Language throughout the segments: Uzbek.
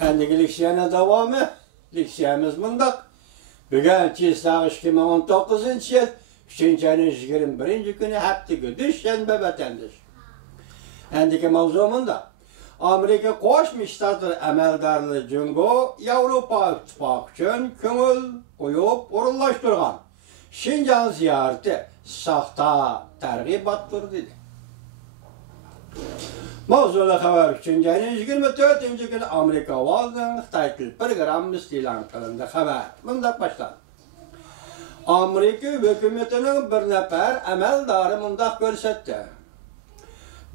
Endiki leksiyana davamı. Leksiyamız bundak. Bugün Çiğsağ 2019 yıl 3. ayın 21. günü hafta düşenbe vatandaş. Endiki mavzumunda Amerika Qo'shma Shtatlar amaldorlari Jungo Yevropa ittifoqi uchun ko'ngil qo'yib o'rinlashtirgan Şinjan ziyarati saxta targ'ibotdir dedi. Mavzuli xabar 3. ayın 24. günü Amerika ovozining Xitoy til programmasi e'lon qilindi. Xabar bunday boshlanadi. Amerika hukumatining bir nafar amaldori bunday ko'rsatdi.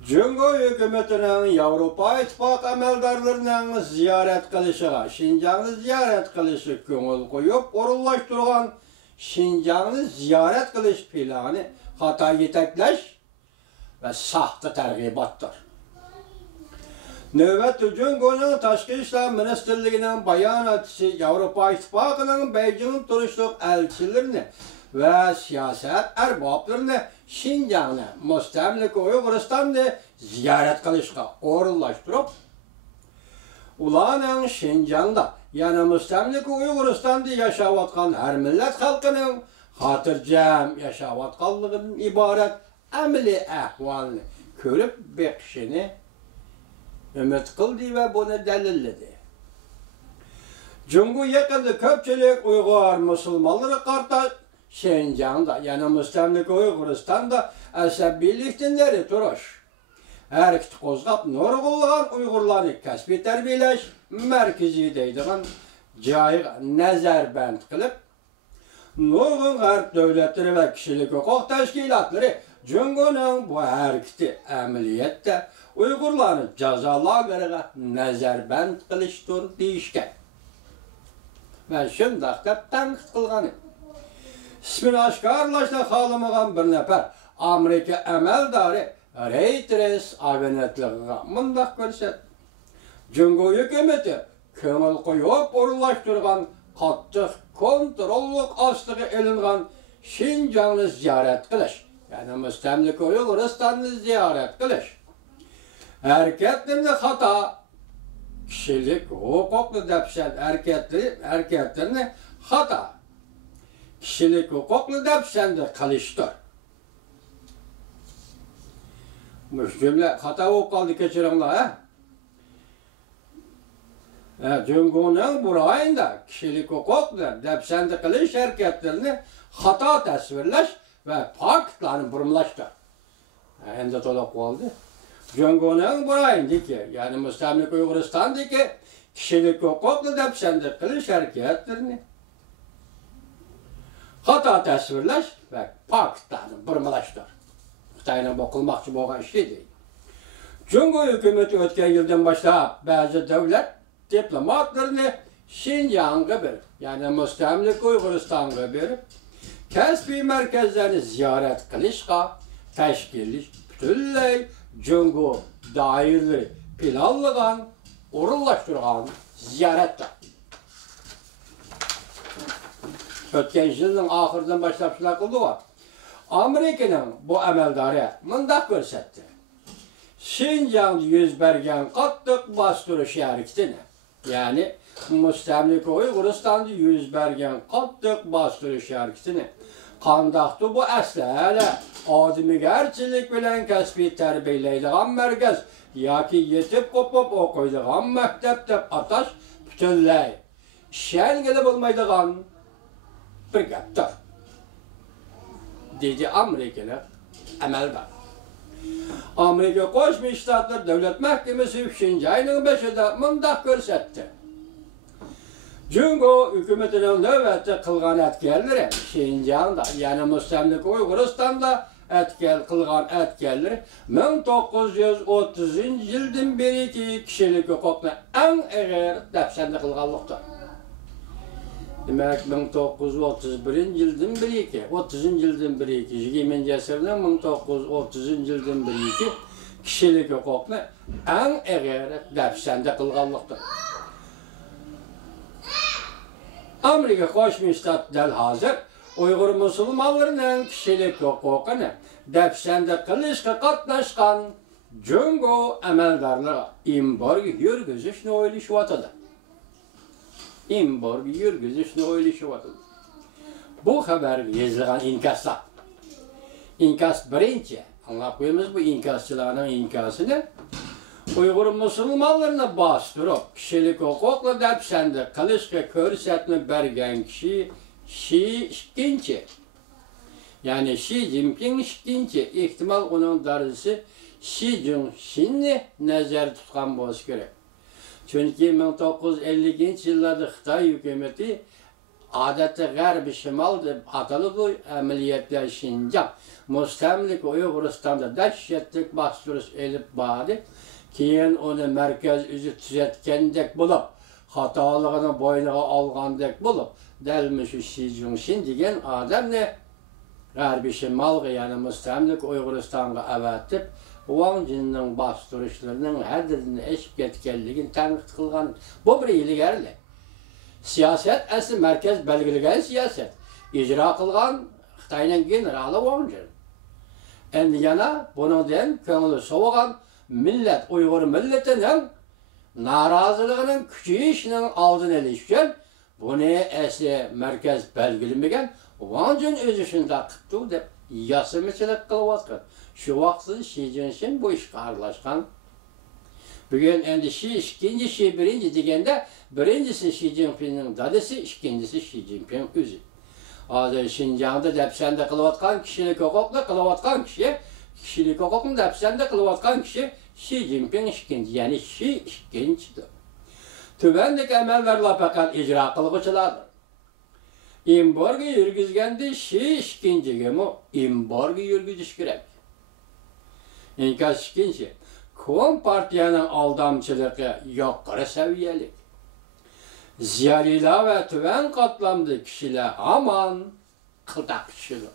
Jungo hukumatining Yevropa ittifoqi amaldorlarining ziyorat qilishiga, Şinjanni ziyorat qilishi ko'ngil qo'yib o'rinlashtirgan Şinjanni ziyorat qilish planini xato yetaklash va saxta targ'ibotdir. Növbətdə Jungo'nun Tashqi ishlar ministrligining bayonotchisi Yevropa ittifoqining Beijing turishliq elchilarini va siyosat arboblarini Şinjanni mustamlika Uyg'uristonni ziyorat qilishga o'rinlashtirib, ularning Şinjanda, ya'ni mustamlika Uyg'uristonda yashayotgan har millat xalqining xotirjam yashayotganligidan iborat amaliy ahvolni ko'rib beqishini ümit qildi va buni dalilladi. Jungo yaqinda ko'pchilik Uyg'ur musulmonlari qarta Şinjanda, ya'ni mustamlika Uyg'uristonda asabiylikdan turish, harakat qo'zg'ab nurg'unlagan Uyg'urlarni kasbiy tarbiyalash markazi deydigan joyiga nazarband qilib, nurg'un g'arb davlatlari va kishilik huquq tashkilotlari Jungo'ning bu harakati amaliyotda Uyg'urlarni jazo lageriga nazarband qilishdir deyishgan. Va shunday deb tanqid qilgan. İsmini oshkorlashni xohlamagan bir nafar Amerika amaldori Reuters agentligiga bunday ko'rsatdi. Jungo hukumati ko'ngil qo'yib o'rinlashtirgan qattiq kontrollik ostiga ilingan Şinjanni ziyorat qilish, ya'ni mustamlika Uyg'uristonni ziyorat qilish hareketlerini xato, kishilik huquqni dafshat hareketlerini xato, kishilik huquqni dafshatni qilishdir. Mush jumla xato bo'lib qoldi, kechiringlar, Jungo'ning bu rayonda kishilik huquqni dafshatni qilish hareketlerini xato tasvirlash va faktlarni burmlashdir. Endi to'liq qoldi. Jungo'ning bu rayondagi, ya'ni mustamlika Uyg'uristondagi kishilik huquqni dafshatni qilish harekatlarini xato tasvirlash va faktlarni burmlashdir. Xitoyning bu qilmoqchi bo'lgan ishi deydi. Jungo hukumati o'tgan yildan boshlab ba'zi davlat diplomatlarini Şinjanga berib, ya'ni mustamlika Uyg'uristonga berib, kasbiy markazlarni ziyorat qilishga tashkillik butunlay Jungo doiralari planlagan, o'rinlashtirgan ziyoratdir. O'tgan yilning oxiridan boshlab shular qildi. Amerikaning bu amaldori bunday ko'rsatdi. Şinjanda yuz bergan qattiq bostirish harakatini, ya'ni mustamlika Uyg'uristonda yuz bergan qattiq bostirish harakatini qandaqdir bu aslida odamgarchilik bilan kasbiy tarbiyalaydigan markaz yoki yetib qo'pib o'qiydigan maktab deb atash butunlay ishongili bo'lmaydigan bir gapdir, dedi Amerikalar amaldor. Amerika Qo'shma Shtatlar Davlat Mahkamasi 3. ayning 5'ida bunday ko'rsatdi. Jungo hukumatining navbatda qilgan atkanlari Şinjanda, ya'ni mustamlika Uyg'uristonda qilgan atkanlari 1930-yildan beri kishilik huquqni eng og'ir dafshatni qilganlikdir. Demak 1931-yildan beri 30-yildan beri 20-asrning 1930-yildan beri kishilik huquqni eng og'ir dafshatni qilganlikdir. Amerika Qo'shma Shtatlar hozir Uyg'ur musulmonlarining kishilik huquqini dafshatni qilishga qatnashgan Jungo amaldorlari embargo yurgizishni o'ylashyapti. İmborg yürgüzüşünü oylaşıvadı. Bu haber yazılgan inkaslar. İnkas birinci. Anlap koyumuz bu inkasçıların inkasını. Uygur Müslümanlarına bastırıp kişilik hukukla depsendi kılışka körsetini bergen kişi Xi ikinci. Yani Xi Jinping ikinci. İhtimal onun darısı Xi Jinping'i nazar tutkan boz gerek. Çünkü 1952 yıllarda Xitay hükümeti adeti G'arbi Şimal deb atalıdı ameliyatlar Şinjan. Müstemlik Uyguristan'da dehşetlik bastırış elip bağdı. Keyin onu merkez üzü tüzetkendek bulup, hatalığını boynuğa algandek bulup, delmiş Xi Jinping degen adam ne? G'arbi Şimal yani müstemlik Uyguristan'a avatip, Wang Jin'nin bastırışlarının hadidini eşip ketkenligini tanqid kılgan. Bu bir ilgili. Siyaset asli merkez belgilegen siyaset. İcra kılgan Xitayning generali Wang Jin. Endi yana bundan köngülü soğugan millet, Uygur milletinin narazılığının küçüyüşünün aldını eliş üçün bunu asli merkez belgilemegen Wang Jin öz işinde qıptı deb yasımçılık kılıvatkan. Şu vaxtın Xi Jinping bu işe aralashgan. Bugün endi ikinci Xi birinci degende birincisi Xi Jinping'in dadası, ikincisi Xi Jinping özü. Hazır Şinjan'da depsende kılıvatkan kişilik hukukla kılıvatkan kişi, kişilik hukukun depsende kılıvatkan kişi Xi Jinping ikinci, yani Xi ikincidir. Tüvenlik emellerle fakat icra kılıgıçılardır. İmborgu yürgüzgende Xi ikinci gibi imborgu yürgüzüş gerek. İnkas ikinci, Kompartiyanın aldamçılığı yukarı seviyelik. Ziyaliler ve tüven katlamlı kişiler aman kıldak kişiler.